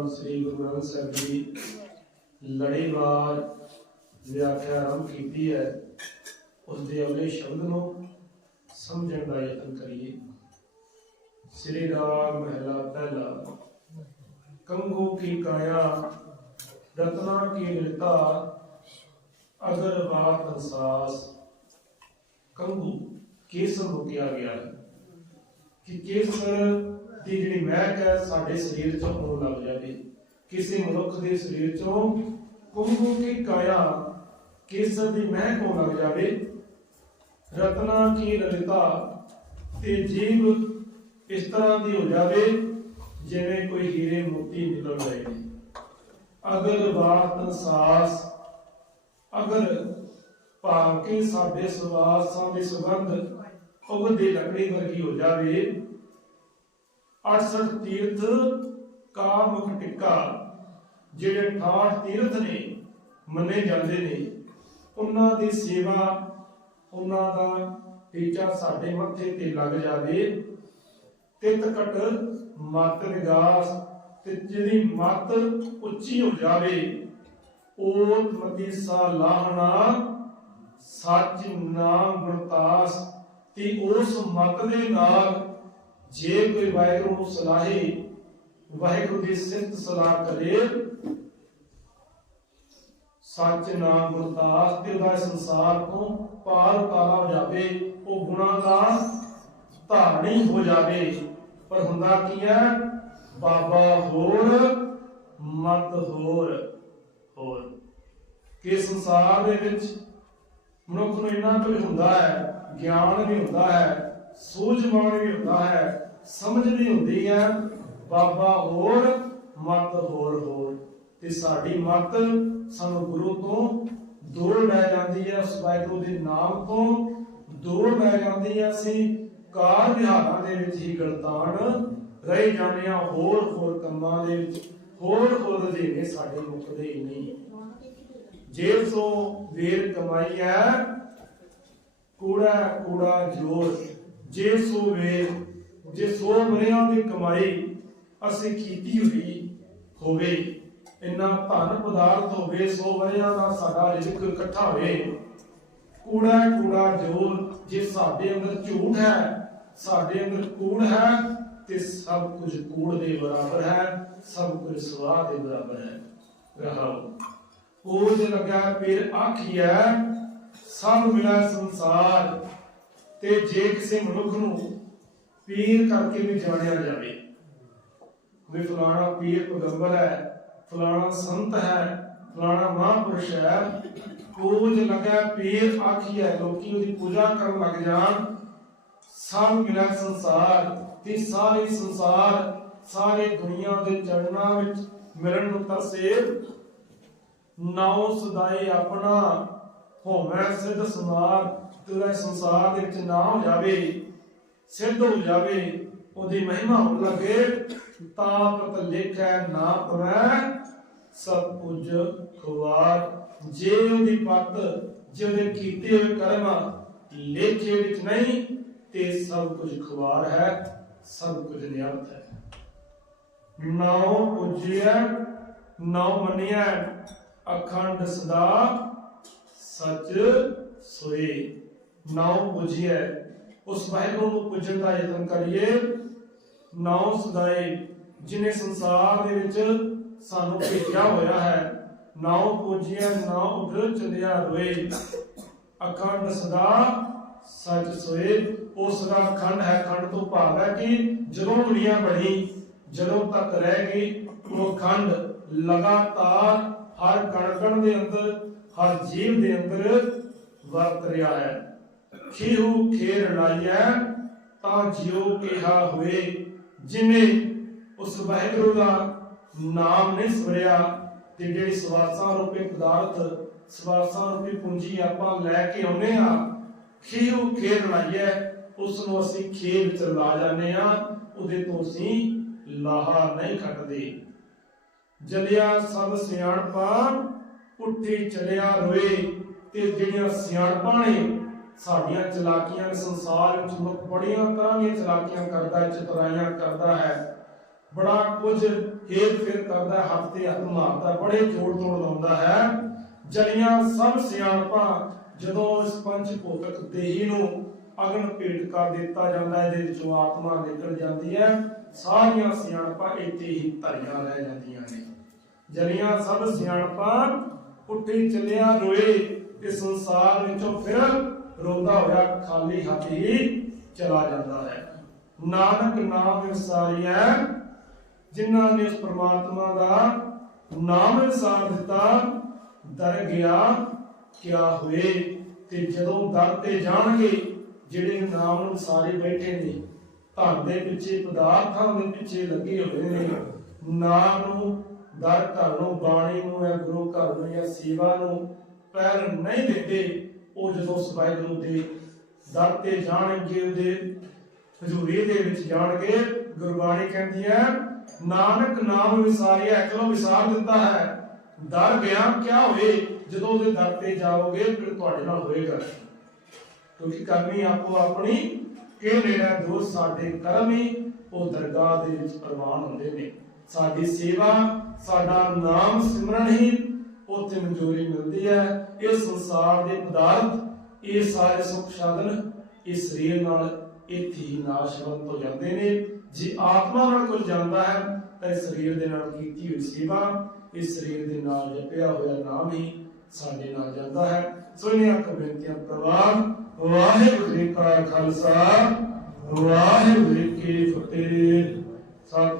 ਧੰਨ ਸ੍ਰੀ ਗੁਰੂ ਨਾਨਕ ਸਾਹਿਬ ਜੀ ਲੜੀਵਾਰ ਵਿਆਖਿਆ ਆਰੰਭ ਕੀਤੀ ਹੈ ਉਸ ਦੇ ਅਗਲੇ ਸ਼ਬਦ ਨੂੰ ਸਮਝਣ ਦਾ ਯਤਨ ਕਰੀਏ ਸ੍ਰੀ ਰਾਗ ਮਹਿਲਾ ਪਹਿਲਾ ਕੰਗੂ ਕੀ ਕਾਇਆ ਰਤਨਾ ਕੀ ਨਿਰਤਾ ਅਗਰ ਬਾਤ ਅਨਸਾਸ ਕੰਗੂ ਕੇਸਰ ਨੂੰ ਕਿਹਾ ਗਿਆ ਹੈ ਕਿ ਕੇਸਰ ਦੀ ਜਿਹੜੀ ਮਹਿਕ ਹੈ, ਸਾਡੇ ਸਰੀਰ ਚੋਂ ਹੋਣ ਲੱਗ ਜਾਵੇ। ਕਿਸੇ ਮਨੁੱਖ ਦੇ ਸਰੀਰ ਚੋਂ ਕੰਗੂ ਕੀ ਕਾਇਆ ਕੇਸਰ ਦੀ ਮਹਿਕ ਹੋਣ ਲੱਗ ਜਾਵੇ। ਰਤਨਾ ਕੀ ਲਲਿਤਾ ਤੇ ਜੀਵ ਇਸ ਤਰ੍ਹਾਂ ਦੀ ਹੋ ਜਾਵੇ ਜਿਵੇਂ ਕੋਈ ਹੀਰੇ ਮੋਤੀ ਨਿਕਲ ਰਹੇ ਨੇ ਅਗਰ ਬਾਤ ਸਾਸ ਅਗਰ ਭਾਵ ਕਿ ਸਾਡੇ ਸਵਾਸਾਂ ਦੀ ਸੁਗੰਧ ਉਗਦੀ ਲੱਕੜੀ ਵਰਗੀ ਹੋ ਜਾਵੇ 68 ਤੀਰਥ ਕਾਮੁਕ ਟਿੱਕਾ, ਜਿਹੜੇ 68 ਤੀਰਥ ਨੇ, ਮੰਨੇ ਜਾਂਦੇ ਨੇ। ਉਹਨਾਂ ਦੀ ਸੇਵਾ, ਉਹਨਾਂ ਦਾ ਟੀਚਾ ਸਾਡੇ ਮੱਥੇ ਤੇ ਲੱਗ ਜਾਵੇ। ਤਿਤ ਘਟ ਮਤ ਨਿਗਾਸ, ਤੇ ਜਿਹਦੀ ਮਤ ਉੱਚੀ ਹੋ ਜਾਵੇ ਓਤ ਮਤੀ ਸਾ ਲਾਹਣਾ, ਸੱਚ ਨਾਮ ਗੁਰਤਾਸ ਤੇ ਉਸ ਮਤ ਦੇ ਨਾਲ ਜੇ ਕੋਈ ਵਾਹਿਗੁਰੂ ਨੂੰ ਸਲਾਹੇ, ਵਾਹਿਗੁਰੂ ਦੀ ਸਿਫਤ ਸਲਾਹ ਕਰੇ, ਸੱਚ ਨਾਮ ਗੁਰਦਾਸ ਤੇ ਉਹਦਾ ਸੰਸਾਰ ਤੋਂ ਪਾਰ ਕਾਲਾ ਹੋ ਜਾਵੇ, ਉਹ ਗੁਣਾ ਦਾ ਧਾਰਣੀ ਹੋ ਜਾਵੇ। ਪਰ ਹੁੰਦਾ ਕੀ ਹੈ? ਬਾਬਾ ਹੋਰ, ਮਤ ਹੋਰ ਹੋਰ। ਕਿ ਸੰਸਾਰ ਦੇ ਵਿੱਚ ਮਨੁੱਖ ਨੂੰ ਇੰਨਾ ਕੁਝ ਹੁੰਦਾ ਹੈ, ਗਿਆਨ ਵੀ ਹੁੰਦਾ ਹੈ ਸੂਝਵਾਨ ਵੀ ਹੁੰਦਾ ਹੈ, ਸਮਝ ਵੀ ਹੁੰਦੀ ਹੈ, ਬਾਬਾ ਹੋਰ, ਮਤ ਹੋਰ ਹੋਰ। ਤੇ ਸਾਡੀ ਮਤ ਸਾਨੂੰ ਗੁਰੂ ਤੋਂ ਦੂਰ ਲੈ ਜਾਂਦੀ ਹੈ, ਉਸ ਵਾਹਿਗੁਰੂ ਦੇ ਨਾਮ ਤੋਂ ਦੂਰ ਲੈ ਜਾਂਦੀ ਹੈ। ਅਸੀਂ ਕਾਰ ਵਿਹਾਰਾਂ ਦੇ ਵਿੱਚ ਹੀ ਗਲਤਾਨ ਰਹਿ ਜਾਂਦੇ ਹਾਂ, ਹੋਰ ਹੋਰ ਕੰਮਾਂ ਦੇ ਵਿੱਚ, ਹੋਰ ਹੋਰ ਰੁਝੇਵੇਂ ਸਾਡੇ ਮੁੱਕਦੇ ਹੀ ਨਹੀਂ ਜੇ ਸੋ ਵੇਰ ਕਮਾਈ ਹੈ, ਕੂੜਾ ਕੂੜਾ ਜੋਰ। ਜੇ ਸੋ ਵੇਰ ਜੇ ਸੋ ਮਰਿਆਂ ਦੀ ਕਮਾਈ ਅਸੀਂ ਕੀਤੀ ਹੋਈ ਹੋਵੇ, ਇੰਨਾ ਧਨ ਪਦਾਰਥ ਹੋਵੇ, ਸੋ ਮਰਿਆਂ ਦਾ ਸਾਡਾ ਰਿਜ਼ਕ ਇਕੱਠਾ ਹੋਵੇ ਕੂੜਾ ਕੂੜਾ ਜੋਰ ਜੇ ਸਾਡੇ ਅੰਦਰ ਝੂਠ ਹੈ, ਸਾਡੇ ਅੰਦਰ ਕੂੜ ਹੈ, ਤੇ ਸਭ ਕੁਝ ਕੂੜ ਦੇ ਬਰਾਬਰ ਹੈ, ਸਭ ਕੁਝ ਸਵਾਹ ਦੇ ਬਰਾਬਰ ਹੈ। ਰਹਾਉ ਕੋਜ ਲਗਾ ਫਿਰ ਆਖੀਐ ਸਭ ਮਿਲਾ ਸੰਸਾਰ। ਤੇ ਜੇ ਕਿਸੇ ਮਨੁੱਖ ਨੂੰ ਪੀਰ ਕਰਕੇ ਵੀ ਜਾਣਿਆ ਜਾਵੇ ਵੀ ਫਲਾਣਾ ਪੀਰ ਪੈਗੰਬਰ ਹੈ, ਫਲਾਣਾ ਸੰਤ ਹੈ, ਫਲਾਣਾ ਮਹਾਂਪੁਰਸ਼ ਹੈ ਕੋਜ ਲਗਾ ਪੀਰ ਆਖੀਐ ਲੋਕੀ ਉਹਦੀ ਪੂਜਾ ਕਰਨ ਲੱਗ ਜਾਣ, ਸਭ ਮਿਲਾ ਸੰਸਾਰ, ਤੇ ਸਾਰੇ ਸੰਸਾਰ, ਸਾਰੇ ਦੁਨੀਆ ਦੇ ਚੜਨਾ ਵਿੱਚ ਮਿਲਣ ਨੂੰ ਤਰਸੇ ਨਾਉ ਸਦਾਈ ਆਪਣਾ ਹੋਵੇਂ ਸਿੱਧ ਸਮਾਰ ਤੇਰਾ ਸੰਸਾਰ ਦੇ ਵਿੱਚ ਨਾ ਜਾਵੇ ਸਿੱਧ ਹੋ ਜਾਵੇ, ਉਹਦੀ ਮਹਿਮਾ ਹੋਣ ਲੱਗੇ, ਤਾਂ ਪਤ ਲਿਖੈ ਨਾ ਪਵੈ ਸਭ ਕੁਝ ਖੁਆਰ ਜੇ ਉਹਦੀ ਪਤ ਜੇ ਕੀਤੇ ਹੋਏ ਕਰਮ ਲੇਖੇ ਵਿੱਚ ਨਹੀਂ, ਤੇ ਸਭ ਕੁਝ ਖੁਆਰ ਹੈ, ਸਭ ਕੁਝ ਨਿਅਰਥ ਹੈ। ਨਾਉ ਪੁਜਿਆ ਨਾਉ ਮੰਨਿਆ ਅਖੰਡ ਸਦਾ ਸਚ ਸੋਏ ਨਾਉ ਪੁਜਿਆ ਉਸ ਵਾਹਿਗੁਰੂ ਨੂੰ ਪੁੱਜਣ ਦਾ ਯਤਨ ਕਰੀਏ। ਨਾਉ ਸਦਾਏ ਜਿਨੇ ਸੰਸਾਰ ਦੇ ਵਿੱਚ ਸਾਨੂੰ ਭੇਜਿਆ ਹੋਇਆ ਹੈ, ਨਾਉ ਪੁਜਿਆ ਨਾ ਉਧਰ ਚਲਿਆ ਰੋਏ। ਅਖੰਡ ਸਦਾ ਸਚ ਸੋਏ। ਉਸ ਦਾ ਖੰਡ ਹੈ, ਖੰਡ ਤੋਂ ਭਾਵ ਹੈ ਕਿ ਜਦੋਂ ਦੁਨੀਆ ਬਣੀ, ਜਦੋਂ ਤੱਕ ਰਹਿ ਗਈ, ਉਹ ਖੰਡ ਲਗਾਤਾਰ ਹਰ ਕਣ ਕਣ ਦੇ ਅੰਦਰ ਹਰ ਜੀਵ ਦੇ ਅੰਦਰ ਵਰਤ ਰਿਹਾ ਹੈ। ਖੇਹੂ ਖੇਰ ਲਾਈਐ ਤਾਂ ਜਿਉ ਕਿਹਾ ਹੋਏ ਜਿਨੇ ਉਸ ਵਾਹਿਗੁਰੂ ਦਾ ਨਾਮ ਨਹੀਂ ਸੁਣਿਆ ਤੇ ਜਿਹੜੀ ਸਵਾਸਾਂ ਰੂਪੀ ਪਦਾਰਥ ਸਵਾਸਾਂ ਰੂਪੀ ਪੂੰਜੀ ਆਪਾਂ ਲੈ ਕੇ ਆਉਨੇ ਆ ਖੇਹੂ ਖੇਰ ਲਾਈਐ ਉਸ ਨੂੰ ਅਸੀਂ ਖੇਲ ਵਿੱਚ ਲਾ ਜਾਂਦੇ ਆ ਉਹਦੇ ਤੋਂ ਅਸੀਂ ਲਾਹਾ ਨਹੀਂ ਖੱਟਦੇ। ਜਲਿਆ ਸਭ ਸਿਆਣਪਾ ਉੱਠੀ ਚਲਿਆ ਰੋਏ ਤੇ ਜਿਹੜੀਆਂ ਸਿਆਣਪਾਂ ਨੇ ਸਾਡੀਆਂ ਚਲਾਕੀਆਂ ਸੰਸਾਰ ਵਿੱਚ ਮਨੁੱਖ ਬੜੀਆਂ ਤਰ੍ਹਾਂ ਦੀਆਂ ਚਲਾਕੀਆਂ ਕਰਦਾ ਹੈ ਕਰਦਾ ਹੈ। ਬੜਾ ਕੁਝ ਹੇਰ ਫੇਰ ਕਰਦਾ, ਹੱਥ ਤੇ ਹੱਥ ਮਾਰਦਾ, ਬੜੇ ਜੋੜ ਤੋੜ ਲਾਉਂਦਾ ਹੈ। ਜਲੀਆਂ ਸਭ ਸਿਆਣਪਾਂ ਜਦੋਂ ਇਸ ਪੰਜ ਭੌਤਿਕ ਦੇਹੀ ਨੂੰ ਅਗਨ ਭੇਟ ਕਰ ਦਿੱਤਾ ਜਾਂਦਾ ਹੈ, ਇਹਦੇ ਵਿੱਚੋਂ ਆਤਮਾ ਨਿਕਲ ਜਾਂਦੀ ਹੈ। ਸਾਰੀਆਂ ਸਿਆਣਪਾਂ ਇੱਥੇ ਹੀ ਧਰੀਆਂ ਰਹਿ ਜਾਂਦੀਆਂ ਨੇ। ਜਲੀਆਂ ਸਭ ਸਿਆਣਪਾਂ ਉੱਠੀ ਚੱਲਿਆ ਰੋਏ ਤੇ ਸੰਸਾਰ ਵਿੱਚੋਂ ਫਿਰ ਰੋਂਦਾ ਹੋਇਆ ਖਾਲੀ ਹੱਥ ਹੀ ਚਲਾ ਜਾਂਦਾ ਹੈ। ਨਾਨਕ ਨਾਮ ਵਿਸਾਰੀਐ ਜਿਨ੍ਹਾਂ ਨੇ ਉਸ ਪ੍ਰਮਾਤਮਾ ਦਾ ਨਾਮ ਵਿਸਾਰ ਦਿੱਤਾ ਦਰ ਗਿਆ, ਕਿਆ ਹੋਏ ਤੇ ਜਦੋਂ ਦਰ ਤੇ ਜਾਣਗੇ ਜਿਹੜੇ ਨਾਮ ਨੂੰ ਸਾਰੇ ਬੈਠੇ ਨੇ, ਧਨ ਦੇ ਪਿੱਛੇ ਪਦਾਰਥਾਂ ਦੇ ਪਿੱਛੇ ਲੱਗੇ ਹੋਏ ਨੇ, ਨਾਮ ਨੂੰ ਦਰ ਘਰ ਨੂੰ, ਬਾਣੀ ਨੂੰ ਜਾਂ ਗੁਰੂ ਘਰ ਨੂੰ ਜਾਂ ਸੇਵਾ ਨੂੰ ਪੈਰ ਨਹੀਂ ਦਿੰਦੇ, ਉਹ ਜਦੋਂ ਉਸ ਵਾਹਿਗੁਰੂ ਦੇ ਦਰ ਤੇ ਜਾਣਗੇ, ਉਹਦੇ ਹਜ਼ੂਰੀ ਦੇ ਵਿੱਚ ਜਾਣਗੇ, ਗੁਰਬਾਣੀ ਕਹਿੰਦੀ ਹੈ, ਨਾਨਕ ਨਾਮ ਵਿਸਾਰਿਆ ਚਲੋ ਵਿਸਾਰ ਦਿੱਤਾ ਹੈ। ਦਰ ਗਿਆ ਕਿਆ ਹੋਏ ਜਦੋਂ ਉਹਦੇ ਦਰ ਤੇ ਜਾਓਗੇ, ਫਿਰ ਤੁਹਾਡੇ ਨਾਲ ਹੋਏਗਾ। ਕਿਉਂਕਿ ਕਰਮੀ ਆਪੋ ਆਪਣੀ, ਇਹ ਮੇਰਾ ਦੋਸਤ ਸਾਡੇ ਕਰਮ ਹੀ, ਉਹ ਦਰਗਾਹ ਦੇ ਵਿੱਚ ਪ੍ਰਵਾਨ ਹੁੰਦੇ ਨੇ। ਸਾਡੀ ਸੇਵਾ, ਸਾਡਾ ਨਾਮ ਸਿਮਰਨ ਹੀ ਉੱਥੇ ਮਨਜ਼ੂਰੀ ਮਿਲਦੀ ਹੈ। ਇਹ ਸੰਸਾਰ ਦੇ ਪਦਾਰਥ, ਇਹ ਸਾਰੇ ਸੁਖ ਸਾਧਨ ਇਸ ਸਰੀਰ ਨਾਲ ਇੱਥੇ ਹੀ ਨਾਸ਼ਵੰਤ ਹੋ ਜਾਂਦੇ ਨੇ। ਜੇ ਆਤਮਾ ਨਾਲ ਕੁਝ ਜਾਂਦਾ ਹੈ, ਤਾਂ ਇਸ ਸਰੀਰ ਦੇ ਨਾਲ ਕੀਤੀ ਹੋਈ ਸੇਵਾ ਇਸ ਸਰੀਰ ਦੇ ਨਾਲ ਜਪਿਆ ਹੋਇਆ ਨਾਮ ਹੀ ਸਾਡੇ ਨਾਲ ਜਾਂਦਾ ਹੈ। ਸੁਣਿਆ ਕਬਿੰਤਿਆਂ ਪ੍ਰਵਾਨ, ਵਾਹਿਗੁਰੂ ਜੀ ਕਾ ਖਾਲਸਾ, ਵਾਹਿਗੁਰੂ ਜੀ ਕੀ ਫਤਿਹ।